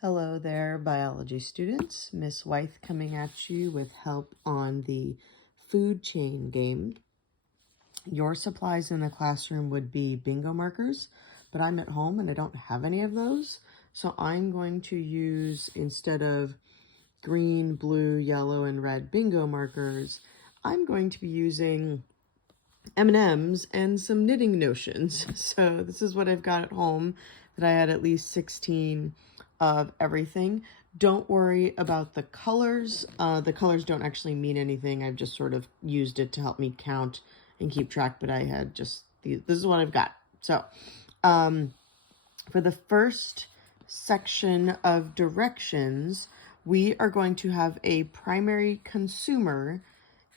Hello there, biology students. Miss Wythe coming at you with help on the food chain game. Your supplies in the classroom would be bingo markers, but I'm at home and I don't have any of those. So I'm going to use, instead of green, blue, yellow, and red bingo markers, I'm going to be using M&Ms and some knitting notions. So this is what I've got at home, that I had at least 16 of everything. Don't worry about the colors. The colors don't actually mean anything. I've just sort of used it to help me count and keep track, but I had just these. This is what I've got. So for the first section of directions, we are going to have a primary consumer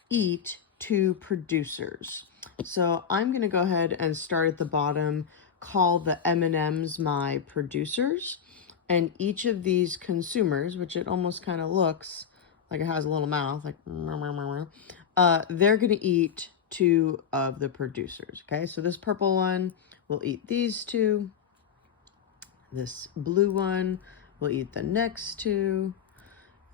eat to producers. So I'm going to go ahead and start at the bottom, call the M&Ms my producers, and each of these consumers, which it almost kind of looks like it has a little mouth, like they're going to eat two of the producers. Okay, so this purple one will eat these two. This blue one will eat the next two.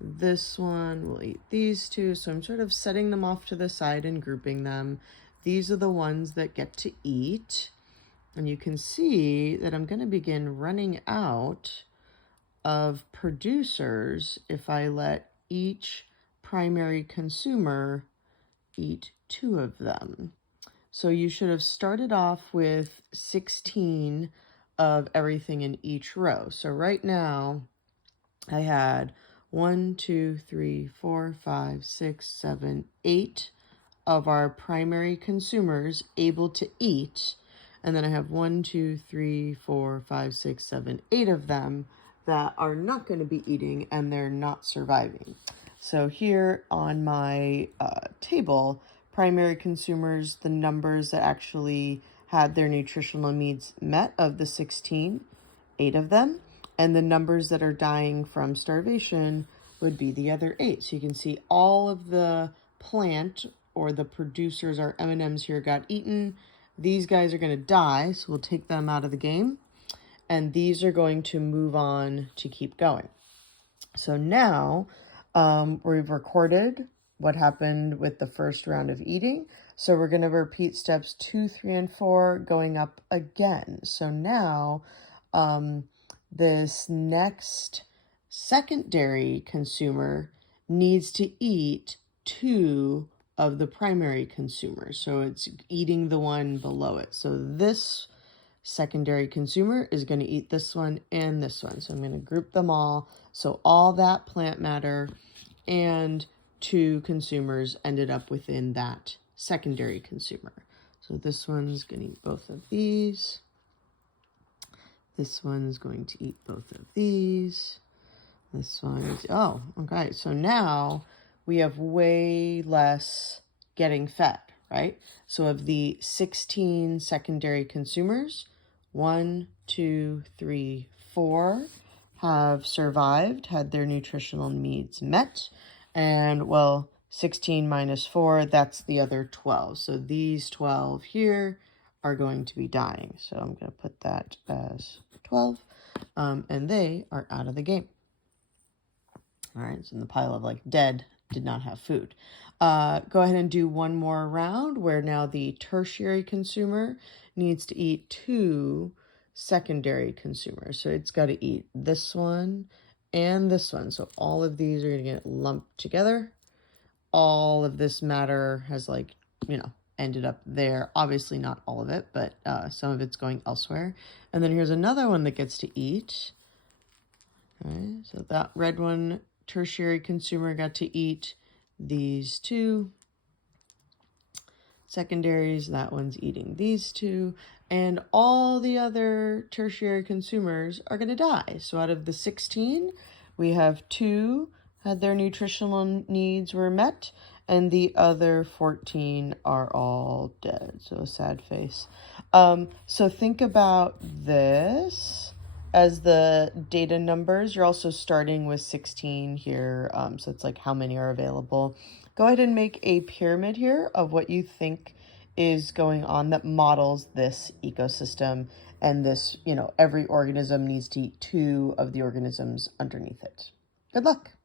This one will eat these two. So I'm sort of setting them off to the side and grouping them. These are the ones that get to eat. And you can see that I'm going to begin running out of producers if I let each primary consumer eat two of them. So you should have started off with 16 of everything in each row. So right now I had 1, 2, 3, 4, 5, 6, 7, 8 of our primary consumers able to eat. And then I have 1, 2, 3, 4, 5, 6, 7, 8 of them that are not going to be eating and they're not surviving. So here on my table, primary consumers, the numbers that actually had their nutritional needs met of the 16, 8 of them. And the numbers that are dying from starvation would be the other 8. So you can see all of the plant or the producers, our M&Ms here, got eaten. These guys are going to die, so we'll take them out of the game. And these are going to move on to keep going. So now we've recorded what happened with the first round of eating. So we're going to repeat steps 2, 3, and 4 going up again. So now this next secondary consumer needs to eat 2 of the primary consumers. So it's eating the one below it. So this secondary consumer is going to eat this one and this one. So I'm going to group them all. So all that plant matter and 2 consumers ended up within that secondary consumer. So this one's going to eat both of these. This one's going to eat both of these. This one's, oh, okay. So now we have way less getting fed, right? So of the 16 secondary consumers, 1, 2, 3, 4 have survived, had their nutritional needs met. And well, 16 minus 4, that's the other 12. So these 12 here are going to be dying. So I'm going to put that as 12. And they are out of the game. All right, so in the pile of like dead, did not have food. Go ahead and do one more round where now the tertiary consumer needs to eat 2 secondary consumers. So it's got to eat this one and this one. So all of these are going to get lumped together. All of this matter has ended up there. Obviously not all of it, but some of it's going elsewhere. And then here's another one that gets to eat. Okay, so that red one, tertiary consumer, got to eat these 2 secondaries. That one's eating these 2. And all the other tertiary consumers are going to die. So out of the 16, we have 2 had their nutritional needs were met, and the other 14 are all dead. So a sad face. So think about this as the data numbers. You're also starting with 16 here. So it's like how many are available. Go ahead and make a pyramid here of what you think is going on that models this ecosystem. And this, every organism needs to eat 2 of the organisms underneath it. Good luck.